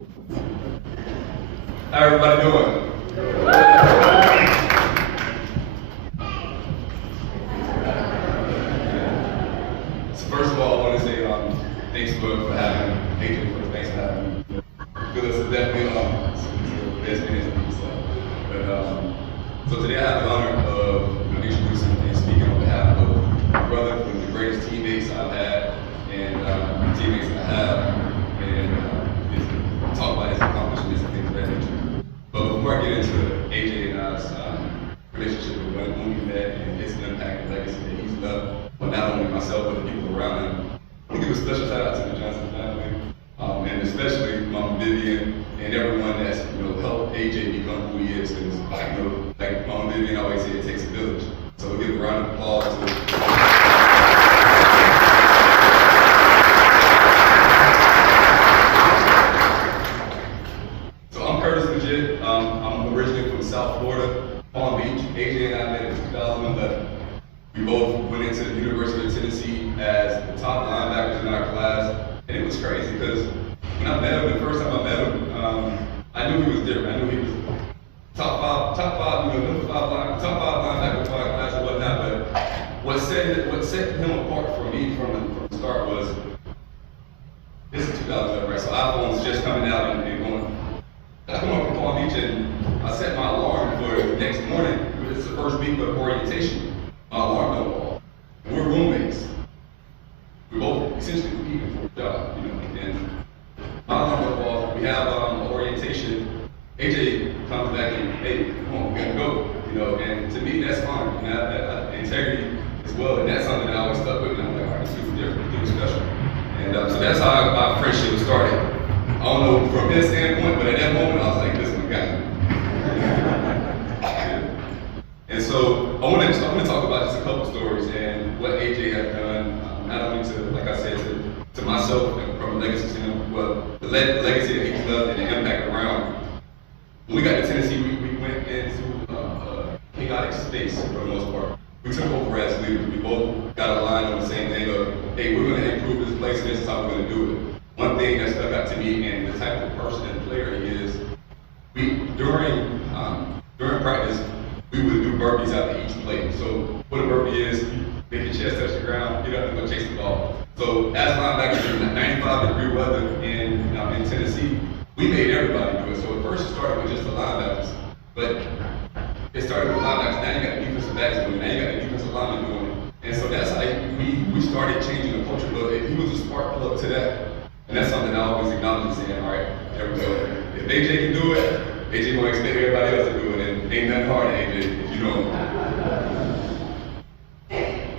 How everybody doing? So first of all, I want to say thanks for having AJ for thanks for having me. Because it's definitely the best thing to be said. But so today I have the honor of introducing and speaking on behalf of my brother, one of the greatest teammates I've had and teammates I have, and talk about his accomplishments and things of that nature. But before I get into AJ and I's relationship with when we met and his impact and legacy that he's left, well, not only myself but the people around him, I want to give a special shout out to the Johnson family, and especially Mama Vivian and everyone that's helped AJ become who he is. Because like Mama Vivian always said, it takes a village. So we'll give a round of applause to. I'm originally from South Florida, Palm Beach. AJ and I met in 2011. We both went into the University of Tennessee as the top linebackers in our class, and it was crazy because when I met him, the first time I met him, I knew he was different. I knew he was top five, number top five linebacker for our class and whatnot. But what set him apart for me from the start was this is 2011, right? So iPhones just coming out and going. I come up from Palm Beach and I set my alarm for the next morning. It's the first week of orientation. My alarm don't go off. And we're roommates. We're both essentially competing for a job, and my alarm don't go off. We have orientation. AJ comes back and, hey, come on, we gotta go, and to me that's honor, that integrity as well, and that's something that I always stuck with, and I'm like, all right, this is different, this is special. And so that's how our friendship started. I don't know from his standpoint, but at that moment I was like, this is my guy. And so I want to talk about just a couple stories and what AJ has done, not only to, like I said, to myself and from a legacy standpoint, well, the legacy that he's left and the impact around. When we got to Tennessee, we went into a chaotic space for the most part. We took over as leaders. We both got aligned on the same thing of, hey, we're going to improve this place and this is how we're going to do it. One thing that stuck out to me and the type of person and player he is, during practice, we would do burpees after each play. So what a burpee is, make your chest touch the ground, get up and go chase the ball. So as linebackers in 95-degree weather in Tennessee, we made everybody do it. So at first it started with just the linebackers, but it started with linebackers. Now you got the defensive backs doing it. Now you got the defensive linemen doing it. And so that's how we started changing the culture. But he was a spark plug to that. And that's something I always acknowledge and saying, all right, there we go. If AJ can do it, AJ gonna expect everybody else to do it. And ain't nothing hard to AJ, if you know him.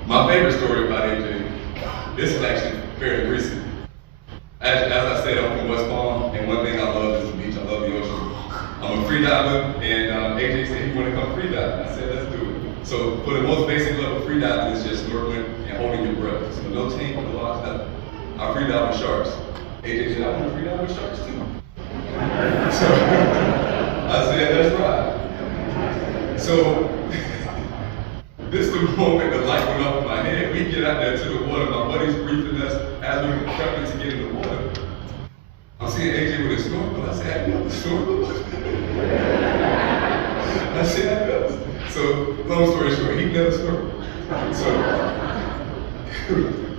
My favorite story about AJ, this is actually fairly recent. As I said, I'm from West Palm, and one thing I love is the beach. I love the ocean. I'm a free diver, and AJ said he wanted to come free diving. I said, let's do it. So for the most basic level, free diving is just snorkeling and holding your breath. So no tank, no locks, nothing. I free dive with sharks. AJ said, I want to free dive with sharks too. So I said, that's right. So this is the moment the light went off in my head. We get out there to the water. My buddy's briefing us as we were prepping to get in the water. I'm seeing AJ with a snorkel. I said, I know the snorkel. I said, I know. So long story short, he never snorkeled. So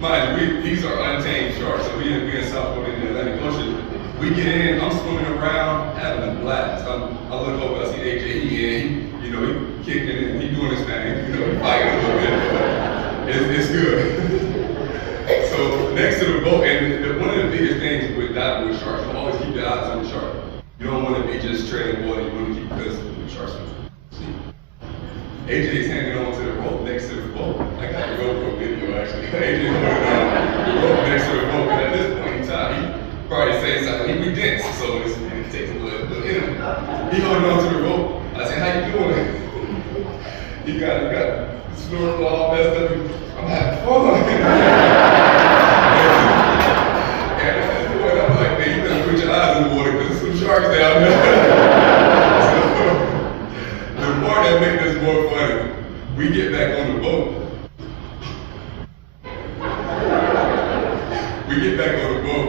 mind you, these are untamed sharks. So we in South Florida in the Atlantic Ocean. We get in, I'm swimming around, having a blast. I look over, I see AJ, he kicking and he doing his thing, he fighting a little bit. It's good. So next to the boat, and one of the biggest things with diving with sharks, you always keep your eyes on the shark. You don't want to be just treading water, you want to keep, because the sharks will sleep. AJ's hanging on to the rope next to the boat. I got the GoPro video actually. AJ's holding on the rope next to the boat, and at this point in time, he probably saying something. He dense, so it takes a little energy. He holding on to the rope. I said, how you doing? He got the snorkel all messed up. I'm having fun. And I'm like, man, you better put your eyes in the water because there's some sharks down there. So the part that made this more funny, we get back on the boat. We get back on the boat.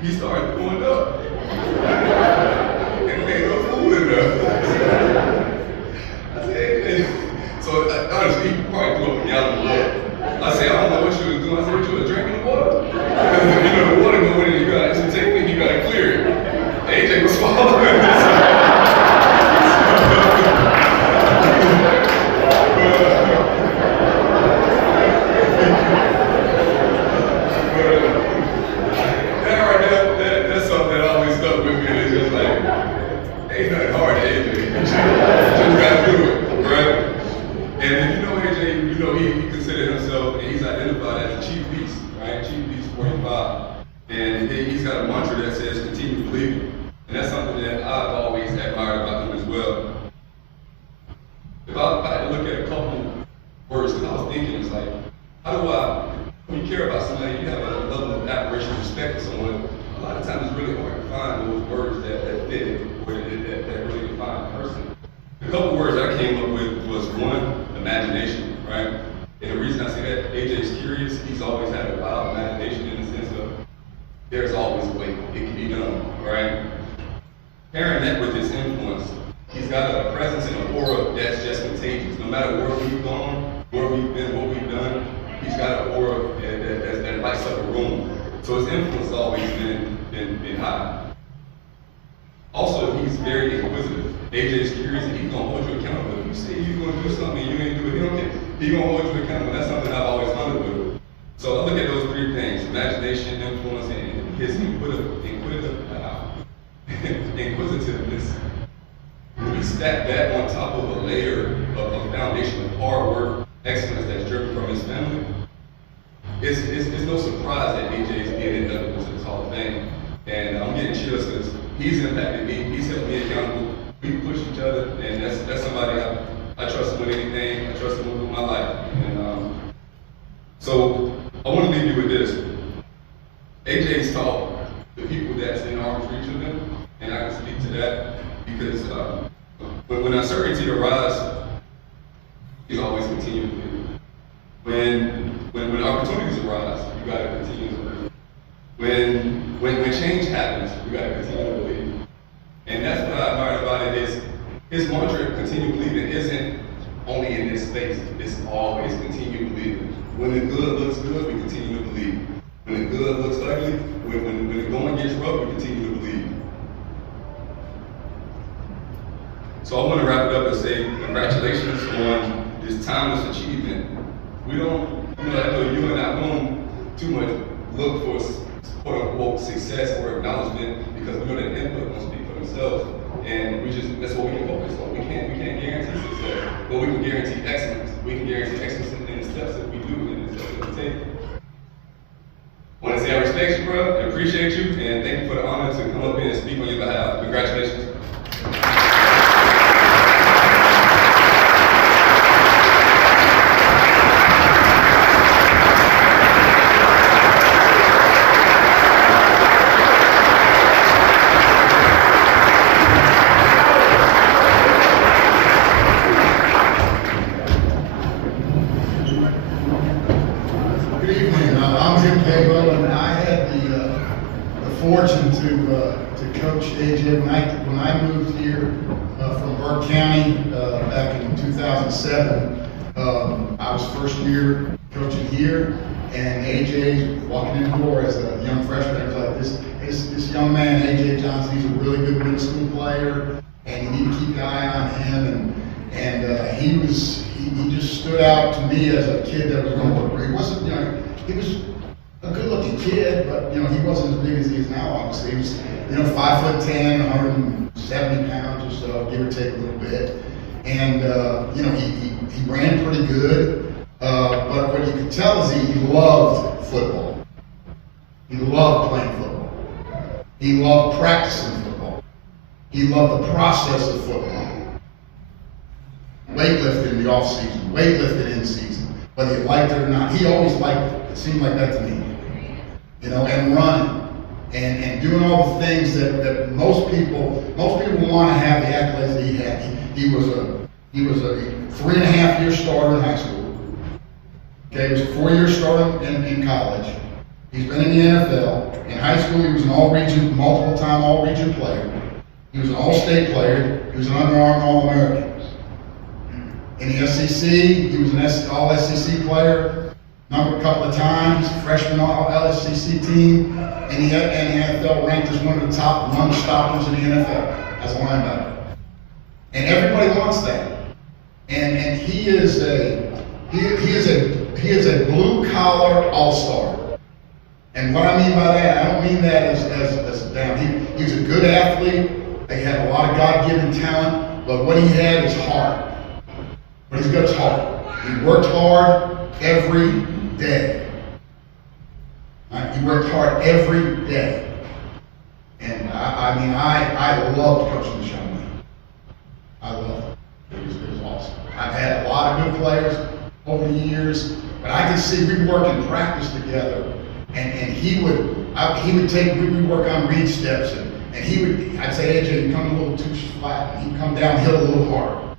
He started going up. Ain't nothing hard to AJ. Just gotta do it, right? And if you know AJ, you know he considered himself, and he's identified as a chief beast, right? Chief beast 45. And he's got a mantra that says continue believing. And that's something that I've always admired about him as well. If I had to look at a couple words, because I was thinking, it's like, when you care about somebody, you have a level of admiration and respect for someone, a lot of times it's really hard to find those words that fit it, or that really define a person. The couple words I came up with was one, imagination, right? And the reason I say that, AJ's curious, he's always had a wild imagination in the sense of, there's always a way, it can be done, right? Pairing that with his influence, he's got a presence and an aura that's just contagious. No matter where we've gone, where we've been, what we've done, he's got an aura that lights up a room. So his influence has always been high. Also, he's very inquisitive. AJ's curious and he's gonna hold you accountable. If you say you're gonna do something and you ain't do it, he don't care. He's gonna hold you accountable. That's something I've always hunted with. So I look at those three things: imagination, influence, and his inquisitiveness. When we stack that on top of a layer of a foundation of hard work, excellence that's driven from his family, it's no surprise that AJ is being inducted into this Hall of Fame. And I'm getting chills because he's impacted me, he's held me accountable, we push each other, and that's somebody I trust him with anything, I trust him with my life. And so I want to leave you with this. AJ's taught the people that's in arm's reach of him, and I can speak to that because when uncertainty arises, he's always continued to do. When opportunities arise, you gotta continue to believe. When change happens, you gotta continue to believe. And that's what I admire about it is his mantra, continue believing, isn't only in this space, it's always continue believing. When the good looks good, we continue to believe. When the good looks ugly, when the going gets rough, we continue to believe. So I want to wrap it up and say congratulations on this timeless achievement. We don't, I know you and I don't too much look for quote unquote success or acknowledgement because we know that input will speak for themselves. And that's what we can focus on. We can't guarantee success, but we can guarantee excellence. We can guarantee excellence in the steps that we do and the steps that we take. I want to say I respect you, bro, and appreciate you, and thank you for the honor to come up here and speak on your behalf. Congratulations. Fortune to coach AJ. When I moved here from Burke County back in 2007, I was first year coaching here, and AJ walking in the door as a young freshman. I was like, this young man, AJ Johnson, he's a really good middle school player, and you need to keep an eye on him. And he just stood out to me as a kid that was going to work. He wasn't, he was a good-looking kid, but he wasn't as big as he is now. Obviously, he was 5'10", 170 pounds or so, give or take a little bit. And he ran pretty good. But what you could tell is he loved football. He loved playing football. He loved practicing football. He loved the process of football. Weightlifting in the off season, weightlifting in season, whether you liked it or not. He always liked it. It seemed like that to me. And running and doing all the things that most people want to have the accolades that he had. He was a 3.5-year starter in high school. Okay, he was a 4-year starter in college. He's been in the NFL. In high school, he was an all-region, multiple-time all-region player. He was an all-state player. He was an Under Armour All-American. In the SEC, he was an all-SEC player. A couple of times, freshman all-SEC team, and the NFL ranked as one of the top run stoppers in the NFL as a linebacker. And everybody wants that. And he is a blue collar all-star. And what I mean by that, I don't mean that as down. He was a good athlete, a He had a lot of God-given talent, but what he had is heart. What he's got is heart. He worked hard every day. Right? He worked hard every day. And I loved coaching the young man. I loved it. It was awesome. I've had a lot of good players over the years, but I can see we work in practice together, and we would work on read steps, and I'd say, AJ, you come a little too flat, and he'd come downhill a little hard,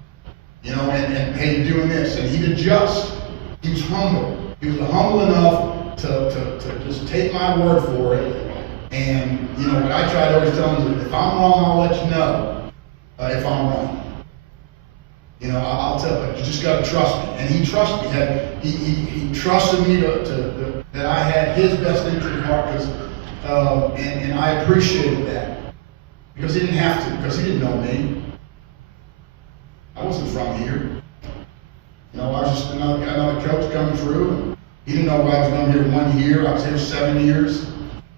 and hey, you're doing this, and he'd adjust. He was humble. He was humble enough to just take my word for it, and what I try to always tell him is, if I'm wrong, I'll let you know if I'm wrong. I'll tell you, but you just got to trust me. And he trusted me. He trusted me that I had his best interest at heart, and I appreciated that. Because he didn't have to, because he didn't know me. I wasn't from here. I was just another coach coming through. He didn't know I was going to be here 1 year. I was here 7 years.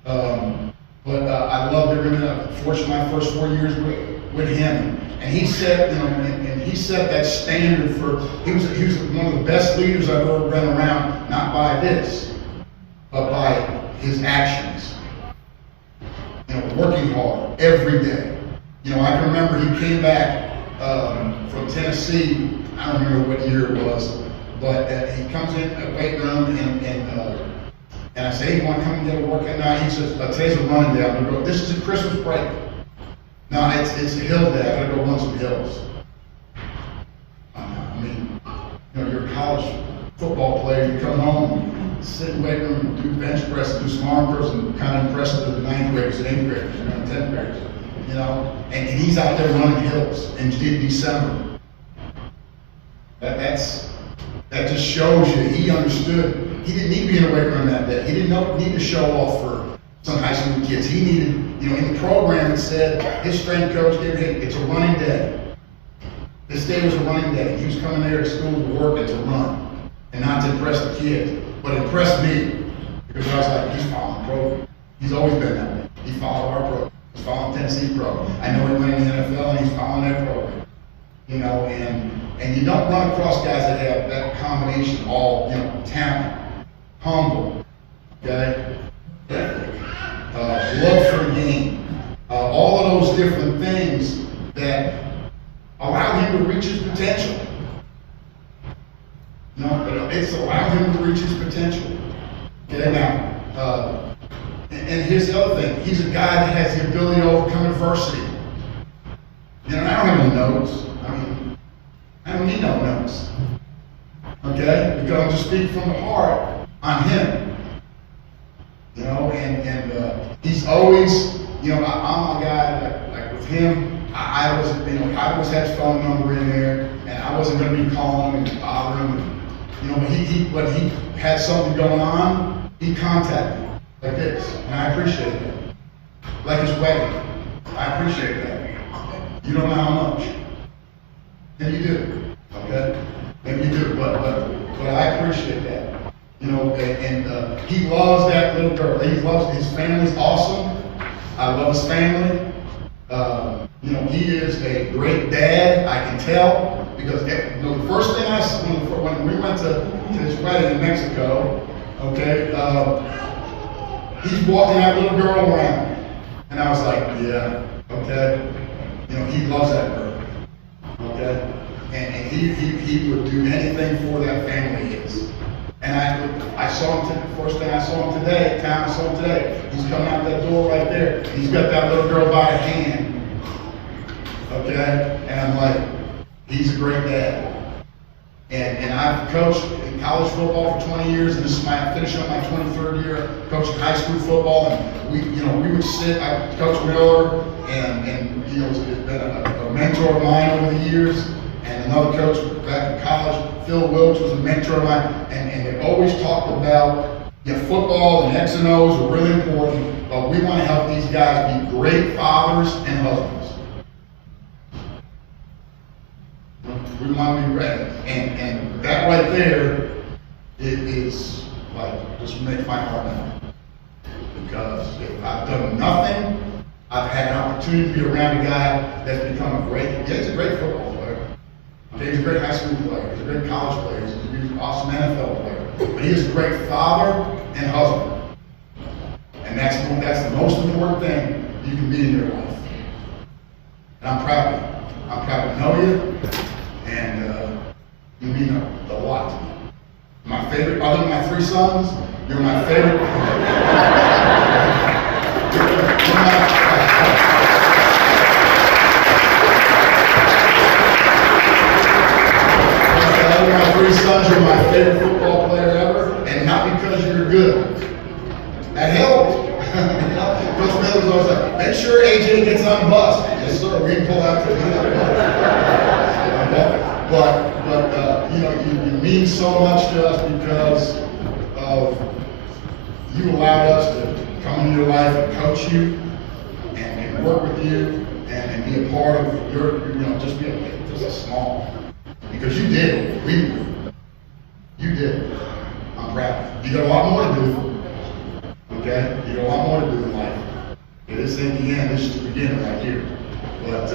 But I loved every minute. Fortunately, my first 4 years with him. And he set, and he set that standard for. He was one of the best leaders I've ever been around. Not by this, but by his actions. Working hard every day. I can remember he came back from Tennessee. I don't remember what year it was, but he comes in a weight room and I say, hey, you want to come and get a workout? No, he says, today's a running day. I'm going to go. This is a Christmas break. No, it's a hill day. I gotta go run some hills. You're a college football player. You come home, sit in the weight room, do bench press, do some arm curls, and kind of impress the 9th graders and 8th graders, 10th graders. And he's out there running hills in December. That just shows you he understood. He didn't need to be in a weight room that day. He didn't need to show off for some high school kids. He needed, in the program it said, his strength coach gave him, it's a running day. This day was a running day. He was coming there to school to work and to run, and not to impress the kids, but impress me. Because I was like, he's following the program. He's always been that way. He followed our program. He's following Tennessee's program. I know he went in the NFL and he's following that program. And you don't run across guys that have that combination, all, talent, humble, okay? Love for the game, all of those different things that allow him to reach his potential. But it's allowed him to reach his potential. Okay, now, and here's the other thing. He's a guy that has the ability to overcome adversity. I don't have no notes. I don't need no notes. Okay? Because I'm just speaking from the heart on him. And he's always, I'm a guy like with him. I always had his phone number in there, and I wasn't going to be calling him and bothering him. When he had something going on, he contacted me like this, and I appreciate that. Like his wedding, I appreciate that. You don't know how much, and you do, okay? And you do, but I appreciate that. And he loves that little girl. He loves his family's awesome. I love his family. He is a great dad. I can tell because the first thing I saw when we went to his wedding in Mexico, okay, he's walking that little girl around, and I was like, yeah, okay, he loves that girl, okay, and he would do anything for that family. And I saw him, first thing I saw him today, he's coming out that door right there. He's got that little girl by the hand. Okay? And I'm like, he's a great dad. And I've coached in college football for 20 years, and this is finish up my 23rd year coaching high school football. And we would sit, Coach Miller, and has been a mentor of mine over the years. And another coach back in college, Phil Wilkes, was a mentor of mine, and they always talked about football and X and O's are really important, but we want to help these guys be great fathers and husbands. We want to be great, and that right there, it is like just makes my heart melt. Because if I've done nothing I've had an opportunity to be around a guy that's become he's a great football player. Okay, he's a great high school player, he's a great college player, he's an awesome NFL player. But he is a great father and husband. And that's the most important thing you can be in your life. And I'm proud of you. I'm proud to know you, and you mean a lot to me. My favorite, other than my 3 sons, you're my favorite. Other than my 3 sons, you're my favorite football player ever, and not because you're good. That helped. Coach Miller was always like, make sure AJ gets on bus. Yes, sir. We can pull out to the But you know, you mean so much to us because of you allowed us to come into your life and coach you and work with you and be a part of your, you know, just a small. Because you did it. You did it. I'm proud. You got a lot more to do. Okay? You got a lot more to do in life. This ain't the end, this is the beginning right here. But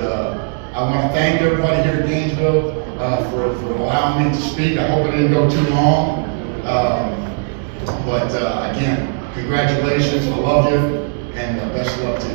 I want to thank everybody here at Gainesville for allowing me to speak. I hope it didn't go too long. But again, congratulations, I love you, and best of luck to you.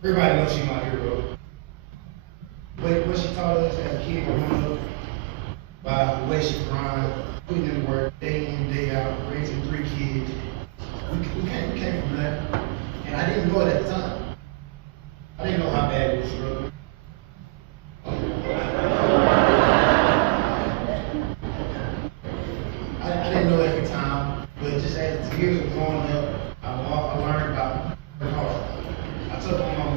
Everybody knows she's my hero. But what she taught us as a kid growing up, by the way she grind, putting in work day in, day out, raising 3 kids. We came from that. And I didn't know it at the time. I didn't know how bad it was struggling. I didn't know it at the time, but just as the years were growing up, I learned about her heart. I told my mom,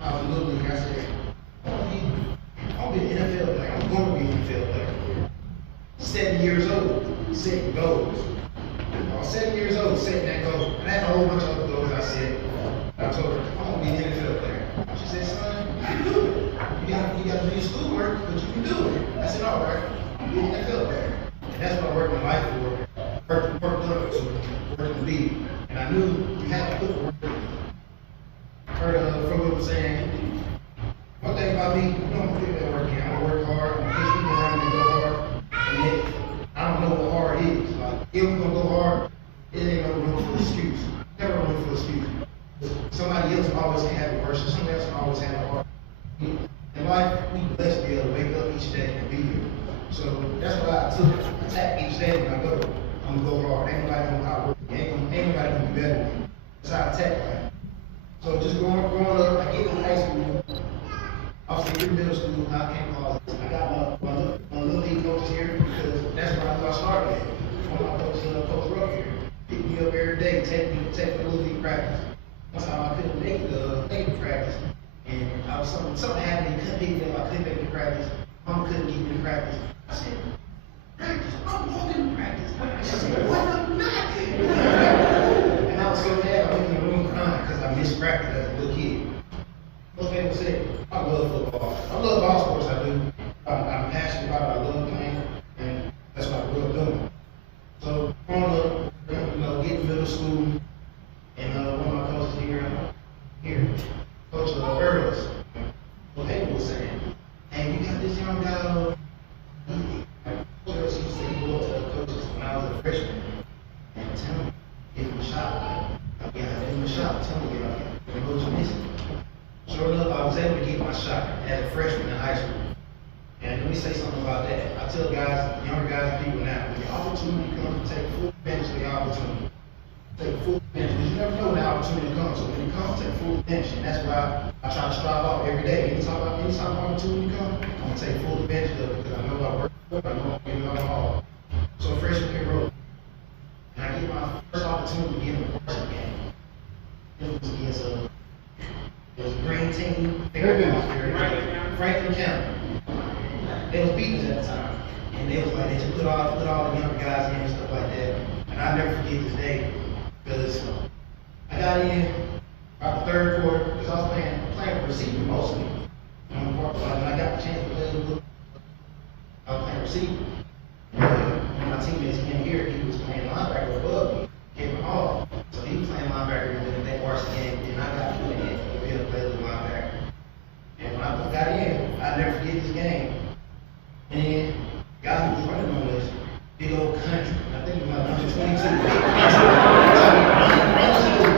I was a little league, I said, I'll be an NFL player. I'm going to be an NFL player. 7 years old, setting goals. I was 7 years old, setting that goal. And I had a whole bunch of other goals I said. I told her, I'm going to be an NFL player. She said, son, you can do it. You got to do your schoolwork, but you can do it. I said, all right, I'm going to be an NFL player. And that's what I worked my life for. Worked up to, worked in the league. And I knew you had to put the work in. Heard from him saying, one thing about me, you don't put that work in. I work hard, I push people around me, go hard, and then I don't know what hard is. Like, if we're gonna go hard, it ain't no room for excuse. Never room for excuse. Somebody else always can have it worse, somebody else can always have it hard. In life, we blessed to be able to wake up each day and be here. So that's why I took attack each day when I go. I'm gonna go hard. Ain't nobody gonna outwork me. Ain't nobody gonna be better than me. That's how I attack life. So just growing up, I get to high school. I was in middle school, I came to college. I got my little league coaches here because that's where I thought I started at. One of my coaches, Coach Ruff here, picked me up every day, take me to little league practice. One time I couldn't make the practice, and I was something happened. He couldn't pick me up. I couldn't make the practice. Mom couldn't keep me in practice. I said, practice? I'm walking to practice. She said, what? I'm not. And I was so mad. I went in the room crying because I missed practice as a little kid. Most people say, I love football. I love all sports I do. I'm passionate about it. I love playing, and that's what I grew up doing. So growing up, getting middle school, and one of my coaches here, Coach Earls, what they was saying, hey, you got this young guy, Coach used to say, go up to the coaches when I was a freshman, and tell him, give him a shot. Give him a shot, tell him to get up here. And Coach missing. Sure enough, I was able to get my shot as a freshman in high school. And let me say something about that. I tell guys, younger guys and people now, when the opportunity comes, take full advantage of the opportunity. Take full advantage, because you never know when the opportunity comes. So when it comes, take full advantage. And that's why I try to strive out every day. Anytime opportunity comes, I'm gonna take full advantage of it, because I know I work for it, I know I'm giving my all. So freshman year road, and I get my first opportunity to get in the varsity game. It was against it was a green team, Franklin County. They was beaters at the time, and they was like, they just put all the younger guys in and stuff like that. And I'll never forget this day, because I got in about the third quarter, because I was playing receiver mostly. When I got the chance to play a little, I was playing receiver. When my teammates came here, he was playing linebacker above me, Kevin Hall. So he was playing linebacker in that varsity game, and I got put in to be able to play a little linebacker. And when I got in, I'll never forget this game. And then, guy who was running on was big old country. I think he was like number 22.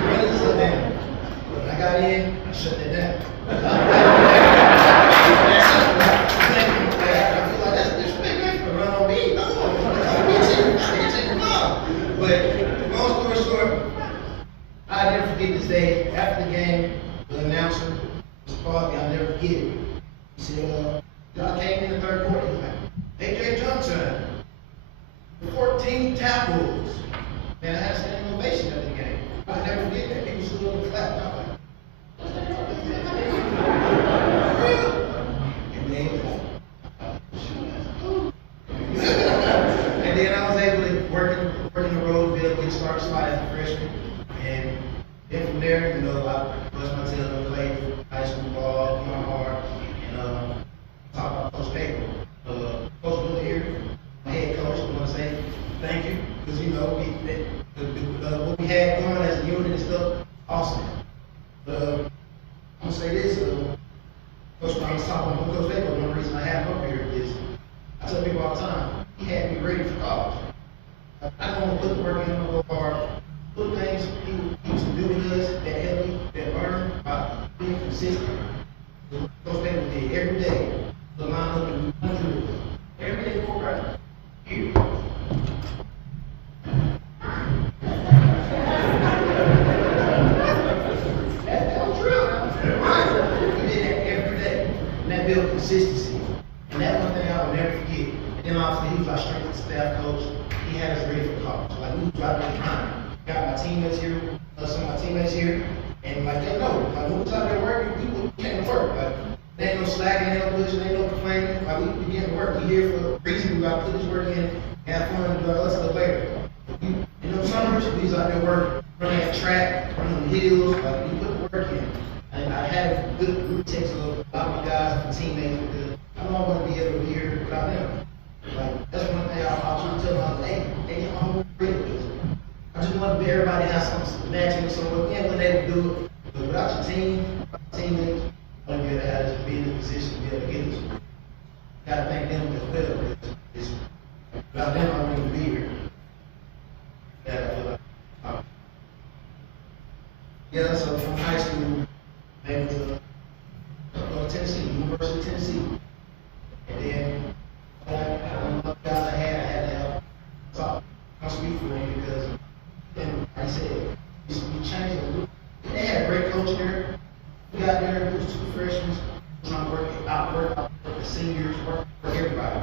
Running so down. But when I got in, I shut that down. I feel like that's disrespectful to run on me. No, I can't take him out. But long story short, I'll never forget this day. After the game, the announcer was called me. I'll never forget it. He said, y'all came in the third quarter. He was like, AJ Johnson, 14 tackles. Man, I had a standing ovation at the game. I'll never forget that. People stood up and clapped. I was like, what's that? And then I was able to work the road, be able to get started spot as a freshman. And then from there, you know, I brushed my tail and played high school ball, my heart, and talk about Coach Paper. Coach Miller here, my head coach, I want to say thank you, because you know, what we had going as a unit and stuff, awesome. I'm going to say this, Coach, when I was talking about Coach Paper, one reason I have him up here is, I tell people all the time, he had me ready for college. I don't want to put the work in on the hard, put things he used to do with us that helped me, that learn by being consistent. Coach Paper did every day. The line up and do every day before practice. Here. That was real. We did that every day. And that built consistency. And that's one thing I will never forget. And then obviously he was our strength and staff coach. He had us ready for college. Like we was driving the grind. Got my teammates here, some of my teammates here, and like they know, like when we was out there working, we came to work. Like, there ain't no slacking, ain't no pushing, ain't no complaining. Like we getting to work. We here for a reason. We got to put this work in, have fun, and do us stuff later. You know, summers we was out there working, running that track, running the hills. Like we put the work in. And I had a good group text of a lot of my guys and teammates because I don't want to be able to be here without them. Like that's one thing I was trying to tell them. Hey, I'm home ready with this. I just want to be everybody has something matching. So when we're able to do it, but without your team, teammates. I want to be able to have this, be in the position to be able to get this. Got to thank them as well. Because without them, I wouldn't be here. Yeah, so from high school, I went to Tennessee, University of Tennessee. And then, the guys I had to help talk. I speak for them because, and like I said, we changed it. They had a great coach there. We got there, it was two freshmen, trying to work the seniors, work for everybody.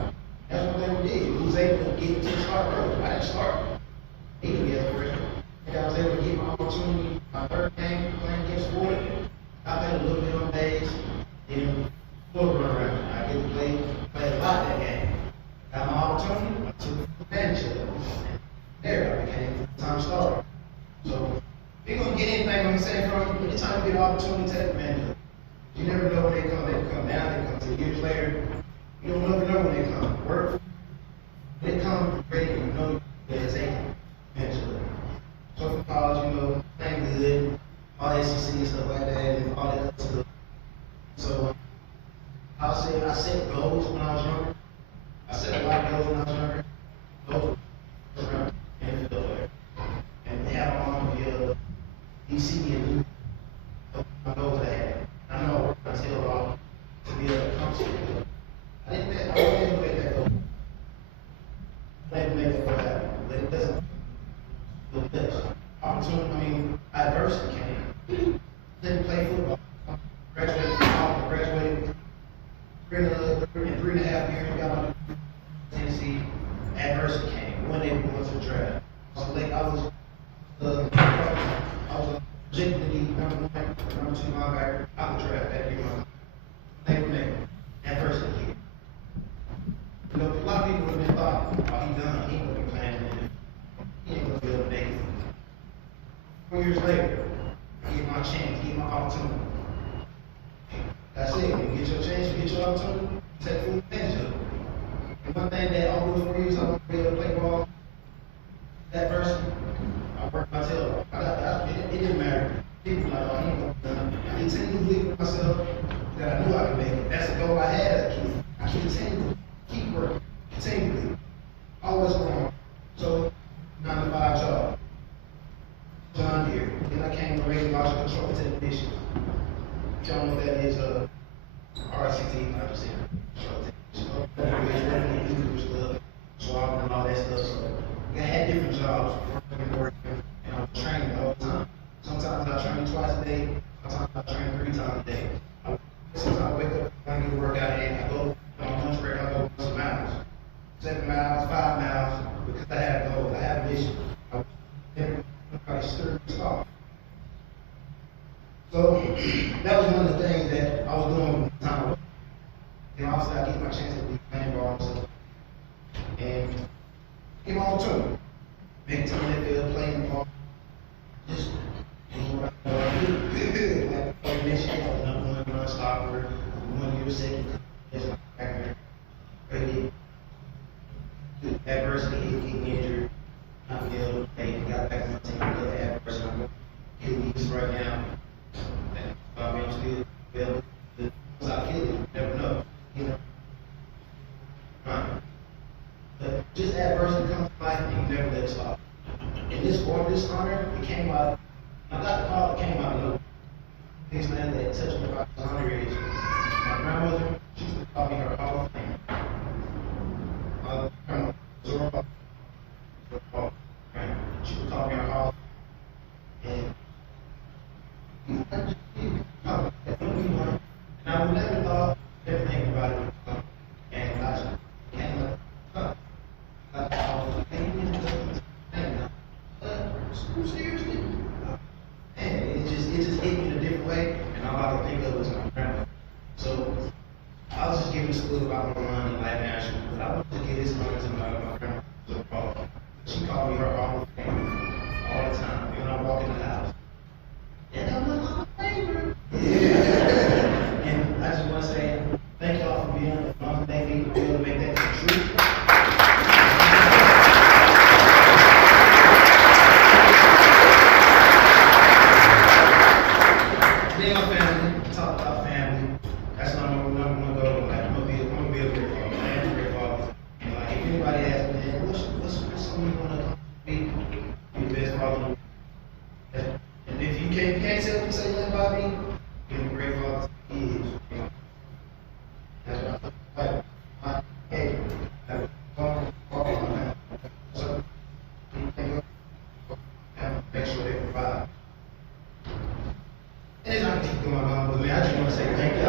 That's one thing we did. We was able to get to the start early. I didn't start. He didn't get a freshman. I was able to get my opportunity, my third game, playing against Florida. I played a little bit on days, then Florida run around. I get to play a lot that game. Got my opportunity, I took advantage of it. There, I became a time starter. So, if you're going to get anything I'm going to say from you, anytime you get an opportunity, take advantage of it. You never know when they come. They come now, they come 2 years later. You don't never know when they come. Work for them. They come ready, you know they're taking advantage of it. So from college, you know, playing good, all the SEC and stuff like that, and all that other stuff. So I set goals when I was younger. I set a lot of goals when I was younger. Goals around NFL player. And they have on the DC and my goals I had. I know I worked my tail off to be able to accomplish it. I didn't of people would have been thought, oh, he done, he ain't gonna be playing in it. He ain't gonna be able to make it. 4 years later, I get my chance, get my opportunity. That's it. You get your chance, you get your opportunity, take full advantage of it. And one thing that all those 4 years I want to be able to play ball, that person, I worked my tail off. It didn't matter. People like, oh, he ain't gonna be done. I continued to believe in myself that I knew I could make it. That's the goal I had as a kid. I continued to keep working, continually, always going. So, 9 to 5 job. John Deere. Then I came to radio logic control technician. If y'all know what that is, RCT, I just said control technician. Swabbing and all that stuff. So I had different jobs, working, and I was training all the time. Sometimes I train twice a day, sometimes I train 3 times a day. Sometimes I wake up, I get work out, and I go on lunch break, I go some miles. 7 miles, 5 miles, because I had a goal, I had a mission. I stirred this off. So that was one of the things that I was doing at the time. And obviously I get my chance to be playing ball and stuff. And get my own tune. Make it to the field, playing ball. Just doing what I do. Like before you mentioned, I was number 1 run stopper, 1 year second. Just my background. Ready. Adversity, getting injured. I'm able to play, got back on my team, I love adversity. I'm getting these right now. And I'm eventually able to stop killing, you never know, you know. But just adversity comes to life and you never let it stop. And this honor, it came out, I got the call, it came out of nowhere. These man that touched me about the honor is my grandmother, she used to call me her Hall of Fame. My grandmother, Zora. She would call me her Hall. And I would never thought everything about it. And I just can't let seriously? And it just hit me in a different way, and all I could think of was my grandma. So I was just giving school about my mom and life national, but I wanted to get this honor to my grandma. So she called me her Hall of Fame all the time when I walk in the house. And I'm like, Hall of Famer. Yeah. And I just want to say thank y'all for being on the thank me to be able to make that come true. Then my family, talk about family. That's not number 1 goal. Like, I'm gonna be a great father. I am a great father. And like, if anybody asks me, man, what's something you wanna be the best father? And if you can't tell me, say nothing about me, being a great father to kids, you know. That's what I like. Hey, I was talking about that. So, make sure they provide. And then I can keep going on, but man, I just want to say thank you.